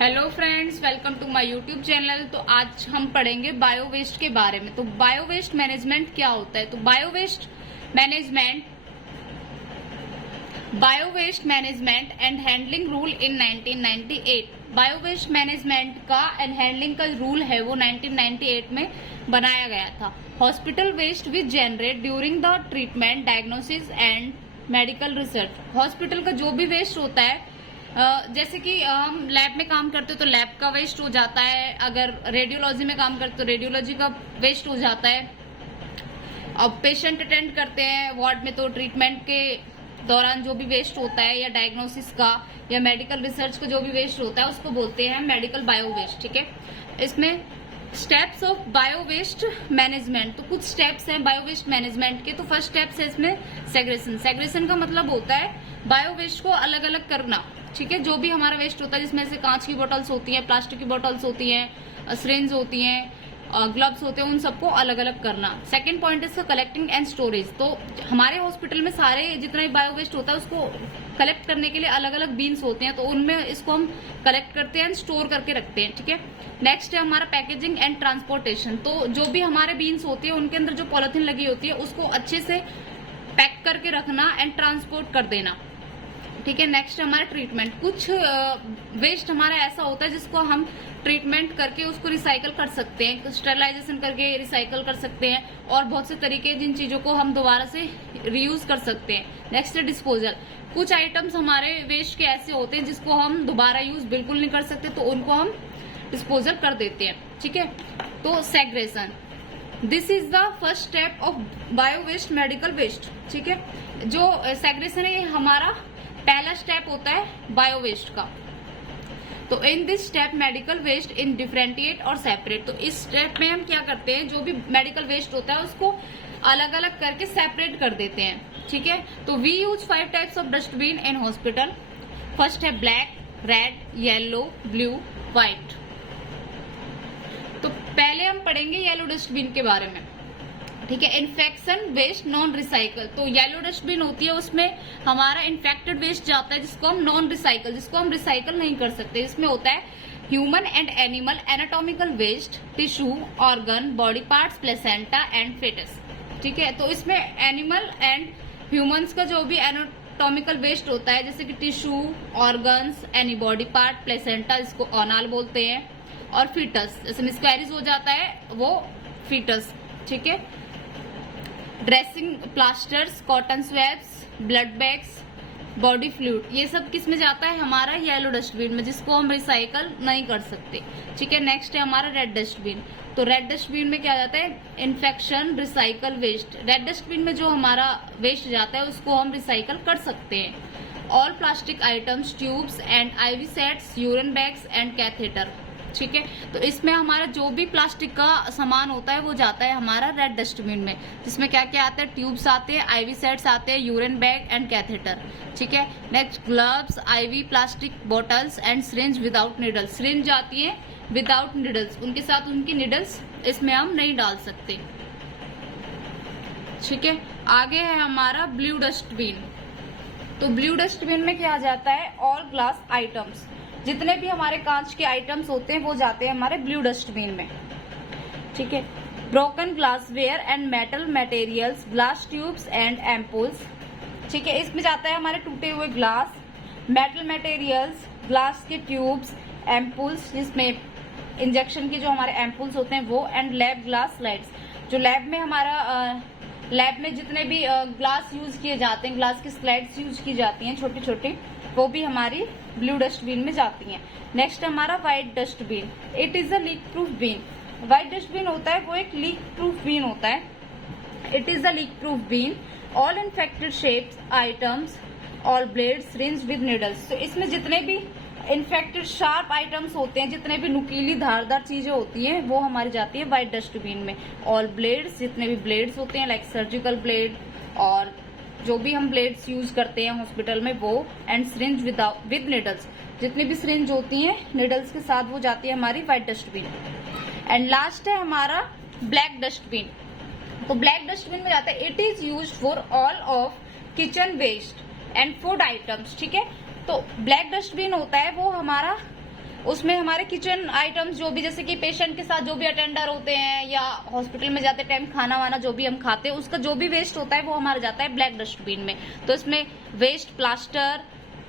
Hello friends, welcome to my YouTube channel. तो आज हम पढ़ेंगे बायो वेस्ट के बारे में। तो बायो वेस्ट मैनेजमेंट क्या होता है? तो bio waste management and handling rule in 1998। Bio waste management का एंड हैंडलिंग का रूल है वो 1998 में बनाया गया था। Hospital waste which generate during the treatment, diagnosis and medical research. Hospital का जो भी वेस्ट होता है, जैसे कि हम लैब में काम करते हो तो लैब का वेस्ट हो जाता है, अगर रेडियोलॉजी में काम करते हो तो रेडियोलॉजी का वेस्ट हो जाता है। अब पेशेंट अटेंड करते हैं वार्ड में तो ट्रीटमेंट के दौरान जो भी वेस्ट होता है या डायग्नोसिस का या मेडिकल रिसर्च का जो भी वेस्ट होता है उसको बोलते हैं मेडिकल बायो वेस्ट। ठीक है, इसमें steps of bio waste management, तो कुछ स्टेप्स हैं बायो वेस्ट मैनेजमेंट के। तो फर्स्ट स्टेप्स है इसमें सेग्रेशन। सेग्रेशन का मतलब होता है बायो वेस्ट को अलग अलग करना। ठीक है, जो भी हमारा वेस्ट होता है जिसमें से कांच की बोटल्स होती हैं, प्लास्टिक की बोटल्स होती हैं, सिरिंज होती हैं, ग्लव्स होते हैं, उन सबको अलग अलग करना। Second point is collecting and storage. तो हमारे हॉस्पिटल में सारे जितना भी बायो वेस्ट होता है उसको कलेक्ट करने के लिए अलग अलग बीन्स होते हैं, तो उनमें इसको हम कलेक्ट करते हैं, स्टोर करके रखते हैं। ठीक है, नेक्स्ट है हमारा पैकेजिंग एंड ट्रांसपोर्टेशन। तो जो भी हमारे बीन्स होती है उनके अंदर जो पॉलिथीन लगी होती है उसको अच्छे से पैक करके रखना एंड ट्रांसपोर्ट कर देना। ठीक है, नेक्स्ट हमारा ट्रीटमेंट। कुछ वेस्ट हमारा ऐसा होता है जिसको हम ट्रीटमेंट करके उसको रिसाइकल कर सकते हैं, स्टेरिलाइजेशन करके रिसाइकल कर सकते हैं, और बहुत से तरीके जिन चीजों को हम दोबारा से रीयूज कर सकते हैं। नेक्स्ट है डिस्पोजल। कुछ आइटम्स हमारे वेस्ट के ऐसे होते हैं जिसको हम दोबारा यूज बिल्कुल नहीं कर सकते, तो उनको हम डिस्पोजल कर देते हैं। ठीक है, तो segregation, this is the first step of bio waste medical waste. ठीक है, जो सेग्रेशन है ये हमारा पहला स्टेप होता है बायो वेस्ट का। तो in this step medical waste in differentiate और सेपरेट। तो इस स्टेप में हम क्या करते हैं, जो भी मेडिकल वेस्ट होता है उसको अलग अलग करके सेपरेट कर देते हैं। ठीक है, तो we use 5 types of dustbin in hospital. First है black, red, yellow, blue, white. तो पहले हम पढ़ेंगे येलो डस्टबिन के बारे में। ठीक है, इन्फेक्शन वेस्ट नॉन रिसाइकल। तो येलो डस्टबिन होती है, उसमें हमारा इन्फेक्टेड वेस्ट जाता है जिसको हम नॉन रिसाइकल, जिसको हम रिसाइकल नहीं कर सकते। इसमें होता है human and animal anatomical waste, tissue, organ, body parts, placenta and foetus. ठीक है, तो इसमें एनिमल एंड ह्यूमंस का जो भी एनाटॉमिकल वेस्ट होता है, जैसे कि tissue, organs, any body part, placenta जिसको ओनाल बोलते हैं, और फीटस जैसे मिसकैरेज हो जाता है वो फीटस। ठीक है, dressing, plasters, cotton swabs, blood bags, body fluid, ये सब किस में जाता है? हमारा येलो डस्टबिन में, जिसको हम रिसाइकल नहीं कर सकते। ठीक है, नेक्स्ट है हमारा रेड डस्टबिन। तो रेड डस्टबिन में क्या जाता है? Infection recycle waste. Red dustbin में जो हमारा वेस्ट जाता है उसको हम रिसाइकल कर सकते हैं। All plastic items, tubes and IV sets, urine bags and catheter. ठीक है, तो इसमें हमारा जो भी प्लास्टिक का सामान होता है वो जाता है हमारा रेड डस्टबिन में, जिसमें क्या क्या आता है? ट्यूब्स आते हैं, आईवी सेट्स आते हैं, यूरिन बैग एंड कैथेटर। ठीक है, next gloves, IV, plastic bottles and syringe without needles. Syringe आती है विदाउट निडल्स, उनके साथ उनकी निडल्स इसमें हम नहीं डाल सकते। ठीक है, आगे है हमारा ब्लू डस्टबिन। तो ब्लू डस्टबिन में क्या जाता है? ऑल ग्लास आइटम्स, जितने भी हमारे कांच के आइटम्स होते हैं वो जाते हैं हमारे ब्लू डस्टबिन में। ठीक है, broken glass ware and metal materials, glass tubes and ampoules. ठीक है, इसमें जाता है हमारे टूटे हुए ग्लास, मेटल मटेरियल्स, ग्लास के ट्यूब्स, एम्पुल्स जिसमें इंजेक्शन के जो हमारे एम्पुल्स होते हैं वो, एंड लैब ग्लास स्लाइड्स। जो लैब में हमारा लैब में जितने भी ग्लास यूज किए जाते हैं, ग्लास की स्लाइड्स यूज की जाती हैं छोटी छोटी, वो भी हमारी ब्लू डस्टबिन में जाती हैं। नेक्स्ट हमारा white dustbin. It is a leak proof bin. White dustbin होता है वो एक लीक प्रूफ बिन होता है। It is a leak proof bin. All infected shapes items, all blades, syringe with needles. तो इसमें जितने भी इन्फेक्टेड शार्प आइटम्स होते हैं, जितने भी नुकीली धारदार चीजें होती हैं वो हमारी जाती है व्हाइट डस्टबिन में। ऑल ब्लेड्स, जितने भी ब्लेड्स होते हैं लाइक सर्जिकल ब्लेड और जो भी हम ब्लेड्स यूज करते हैं हॉस्पिटल में वो, एंड सिरिंज विद निडल्स, जितनी भी सिरिंज होती हैं निडल्स के साथ वो जाती है हमारी व्हाइट डस्टबिन। एंड लास्ट है हमारा ब्लैक डस्टबिन। तो ब्लैक डस्टबिन में जाता है it is used for all of kitchen waste and food items. ठीक है, तो ब्लैक डस्टबिन होता है वो हमारा उसमें हमारे किचन आइटम्स जो भी, जैसे कि पेशेंट के साथ जो भी अटेंडर होते हैं या हॉस्पिटल में जाते टाइम खाना वाना जो भी हम खाते हैं, उसका जो भी वेस्ट होता है वो हमारा जाता है ब्लैक डस्टबिन में। तो इसमें waste, plaster,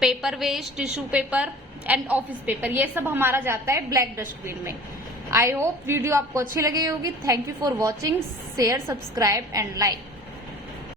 paper waste, tissue paper and office paper, ये सब हमारा जाता है ब्लैक डस्टबिन में। आई होप वीडियो आपको अच्छी लगी होगी। Thank you for watching, share, subscribe and like.